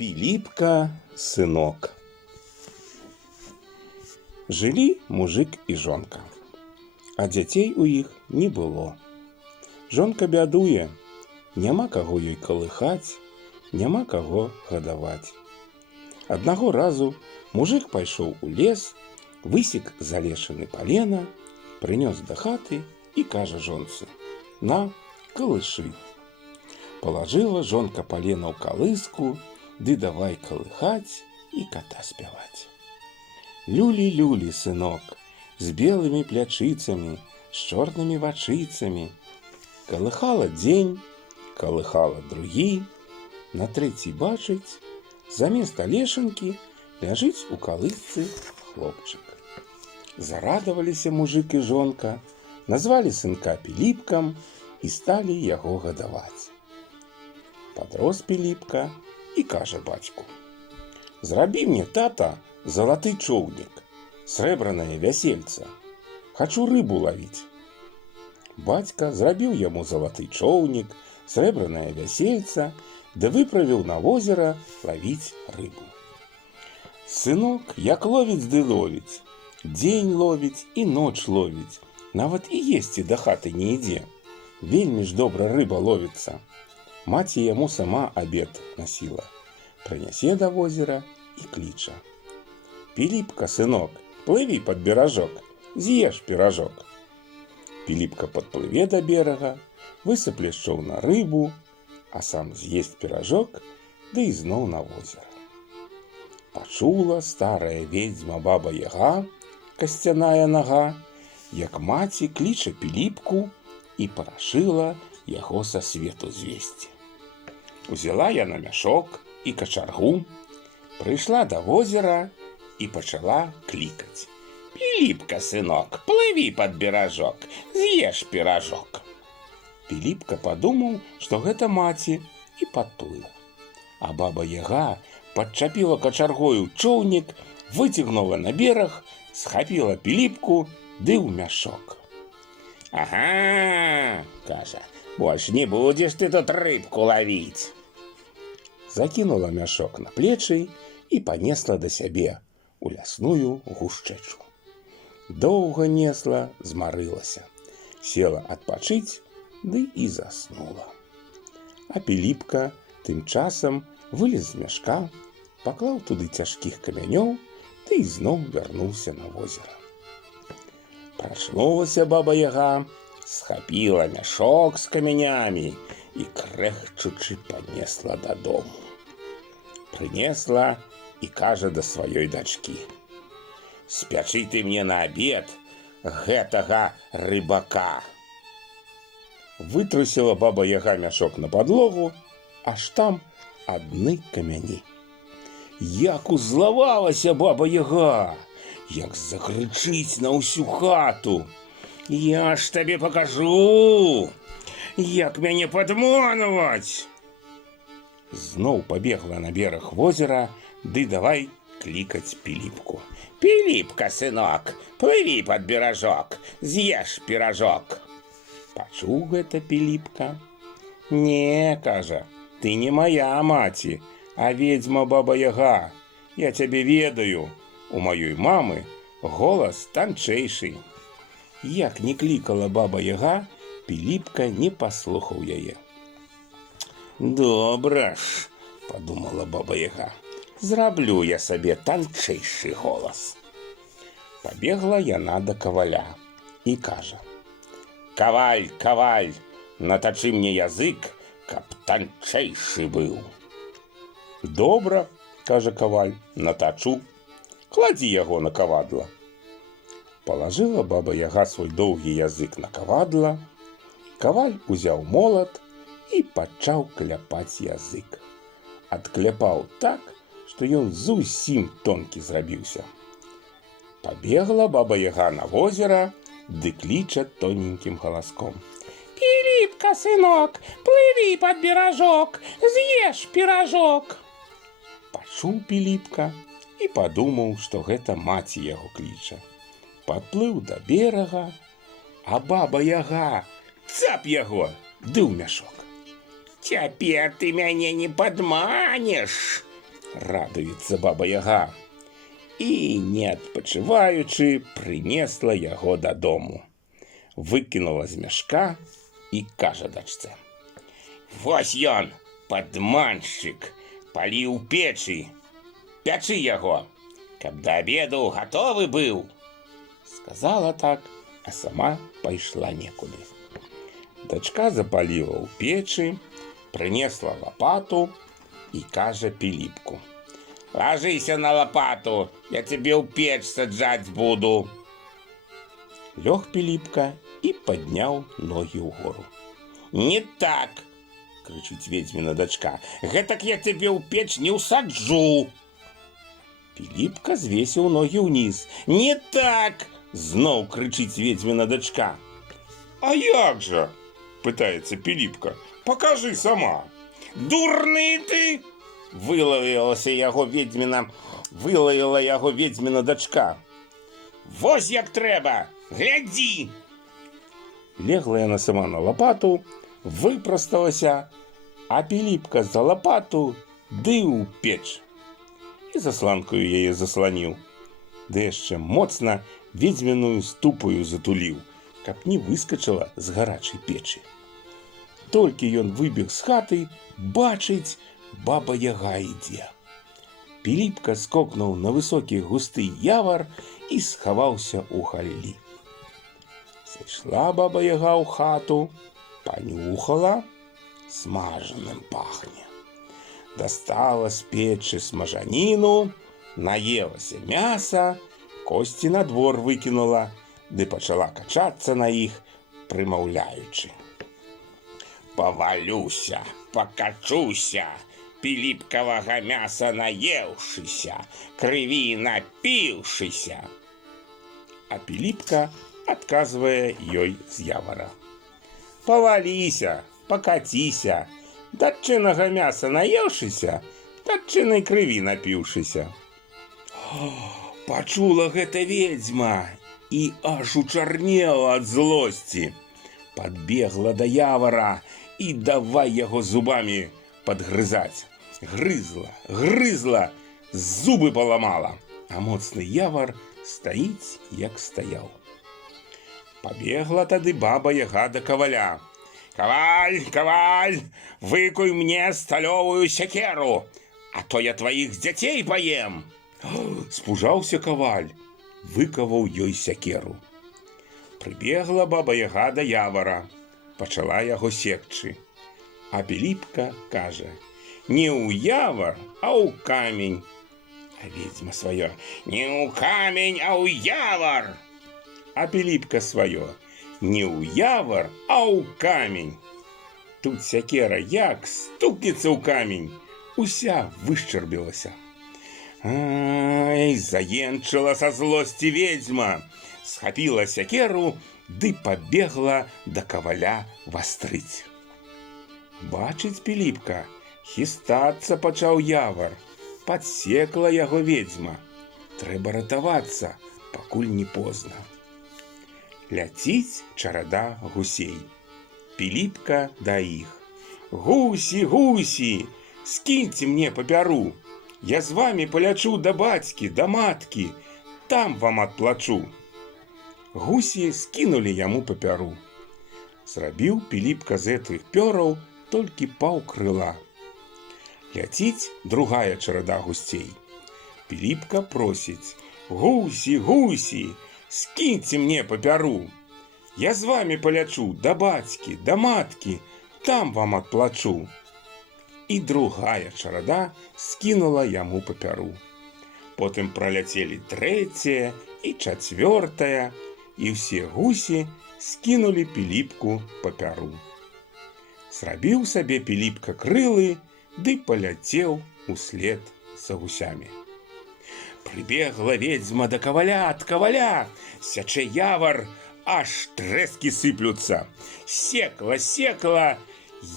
Пилипка, сынок. Жылі мужик і жонка, а дзяцей у іх не было. Жонка бядуе, няма каго ёй калыхаць, няма каго гадаваць. Аднаго разу мужик пайшоў у лес, высек залешаны палена, прынёс да хаты і кажа жонцы: «На, калышы». Палажыла жонка палена ў калыску, ды давай калыхаць і ката спяваць. Люлі-люлі, сынок, з белымі плячыцамі, з чорнымі вачыцамі. Калыхала дзень, калыхала другі, на трэці бачыць, замест алешанкі ляжыць у калысцы хлопчык. Зарадаваліся мужик і жонка, назвалі сынка Піліпкам і сталі яго гадаваць. Падрос Піліпка і кажа бацьку: «Зрабі мне, тата, залаты чоўнік, срэбранае вясельца. Хачу рыбу лавіць». Бацька зрабіў яму залаты чоўнік, срэбранае вясельца, ды выправіў на возера лавіць рыбу. Сынок, як ловіць ды ловіць, дзень ловіць і ноч ловіць, нават і есці да хаты не ідзе. Вельмі ж добра рыба ловіцца. Маці яму сама абед насіла, прынясе да возера і кліча: «Піліпка, сынок, плыві пад беражок, з'еш піражок». Піліпка падплыве да берага, высыпле з чоўна рыбу, а сам з'есць піражок, ды ізноў на возера. Пачула старая ведзьма баба Яга, касцяная нага, як маці кліча Піліпку і парашыла яго са свету звесці. Узяла яна мяшок і качаргу, прыйшла да возера і пачала клікаць: «Піліпка, сынок, плыві пад беражок, з'еш піражок». Піліпка падумаў, што гэта маці, і падплыў. А баба Яга падчапіла качаргою чоўнік, выцягнула на бераг, схапіла Піліпку ды ў мяшок. «Ага, — кажа, — больш не будзеш ты тут рыбку лавіць». Закінула мяшок на плечы і панесла да сябе у лясную гушчэчу. Доўга несла, змарылася, села адпачыць, ды і заснула. А Піліпка тым часам вылез з мяшка, паклаў туды цяжкіх камянёў, ды ізноў вярнуўся на возера. Прачнулася баба Яга, схапіла мяшок з камянямі і, крэхчучы, панесла дадому. Прынесла і кажа да сваёй дачкі: «Спячы ты мне на абед гэтага рыбака». Вытрусіла баба Яга мяшок на падлогу, аж там адны камяні. Як узлавалася баба Яга, як закрычыць на ўсю хату: «Я ж табе пакажу, як мяне падманваць!» Зноў пабегла на бераг возера, ды давай клікаць Піліпку: «Піліпка, сынок, плыві пад беражок, з'еш піражок». Пачуў гэта Піліпка. «Не, — кажа, — ты не моя маці, а ведзьма баба Яга. Я цябе ведаю, у маёй мамы голас танчэйшы». Як не клікала баба Яга, Піліпка не паслухаў яе. «Добра ж, — падумала баба Яга, — зраблю я сабе танчэйшы голас». Пабегла яна да каваля і кажа: «Каваль, каваль, натачы мне язык, каб танчэйшы быў». «Добра, — кажа каваль, — натачу. Кладзі яго на кавадла». Палажыла баба Яга свой доўгі язык на кавадла, каваль узяў молат і пачаў кляпаць язык. Адкляпаў так, што ён зусім тонкі зрабіўся. Пабегла баба Яга на возера, ды кліча тоненькім галаском: «Піліпка, сынок, плыві пад беражок, з'еш піражок». Пачуў Піліпка і падумаў, што гэта маці яго кліча. Падплыў да берага, а баба Яга цап яго ды ў мяшок. «Цяпер ты мяне не падманеш», радуецца баба-яга. І, не адпачываючы, прынесла яго дадому. Выкінула з мяшка і кажа дачцэ: «Вось ён, падманшчык, паліў печы. Пячы яго, каб да абеду гатовы быў». Сказала так, а сама пайшла некуды. Дачка запаліла ў печы, прынесла лапату і кажа Піліпку: «Ложися на лопату, я тебе ў печ саджаць буду». Лёг Піліпка і падняў ногі ўгору. «Не так!» — крычыць ведзьміна дачка. «Гэтак я тебе ў печ не ўсаджу!» Піліпка звесіў ногі ўніз. «Не так!» — зноў крычыць ведзьміна дачка. «А як жа?» — пытаецца Піліпка. «Пакажы сама!» «Дурны ты!» — вылаяла яго ведзьміна дачка. «Вось як трэба! Глядзі!» Легла яна сама на лапату, выпрасталася, а Піліпка за лапату ды ў печ. І засланкаю яе засланіў, ды яшчэ моцна ведзьміную ступаю затуліў, каб не выскачала з гарачай печы. Толькі ён выбег з хаты, бачыць, баба-яга ідзе. Піліпка скокнуў на высокі густы явар і схаваўся ў галлі. Зайшла баба-яга ў хату, панюхала, смажаным пахне. Дастала з печы смажаніну, наелася мяса, косці на двор выкінула, ды пачала качацца на іх, прымаўляючы: «Павалюся, пакачуся, піліпкавага мяса наеўшыся, крыві напіўшыся». А Піліпка адказвае ёй з явара: «Паваліся, пакаціся, датчынага мяса наеўшыся, датчынай крыві напіўшыся». Пачула гэта ведзьма і аж учарнела ад злосці. Падбегла да явара і давай яго зубамі падгрызаць. Грызла, зубы паламала, а моцны явар стаіць, як стаяў. Пабегла тады баба-яга да каваля. «Каваль, выкуй мне сталёвую сякеру, а то я тваіх дзяцей паем». Спужаўся каваль, выкаваў ёй сякеру. Прыбегла баба-яга да явара, пачала яго секчы. А Піліпка кажа: «Не ў явар, а ў камень». А ведзьма сваё: «Не ў камень, а ў явар». А Піліпка сваё: «Не ў явар, а ў камень». Тут сякера як стукнецца ў камень, уся вышчарбілася. Ай, заенчыла са злосці ведзьма, схапіла сякеру ды пабегла да каваля вастрыць. Бачыць Піліпка, хістацца пачаў явар, падсекла яго ведзьма. Трэба ратавацца, пакуль не позна. Ляціць чарада гусей. Піліпка да іх: «Гусі, скіньце мне папяру, я з вамі палячу да бацькі, да маткі, там вам адплачу». Гусі скінулі яму папяру. Зрабіў Піліпка з гэтых пёраў толькі паўкрыла. Ляціць другая чарада гусцей. Піліпка просіць: «Гусі, скіньце мне папяру, я з вамі палячу да бацькі, да маткі, там вам адплачу». І другая чарада скінула яму папяру. Потым праляцелі трэцяя і чацвёртая, і ўсе гусі скінулі Піліпку папяру. Зрабіў сабе Піліпка крылы ды паляцеў услед за гусямі. Прыбегла ведзьма да каваля, ад каваля сячэ явар, аж трэскі сыплюцца. Секла,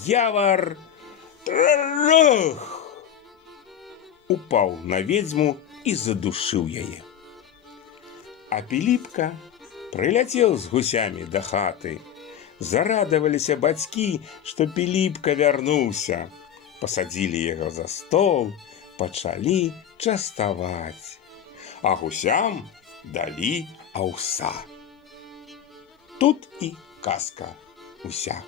явар трах! Упаў на ведзьму і задушыў яе. А Піліпка прыляцеў з гусямі да хаты. Зарадаваліся бацькі, што Піліпка вярнуўся. Пасадзілі яго за стол, пачалі частаваць, а гусям далі аўса. Тут і казка уся.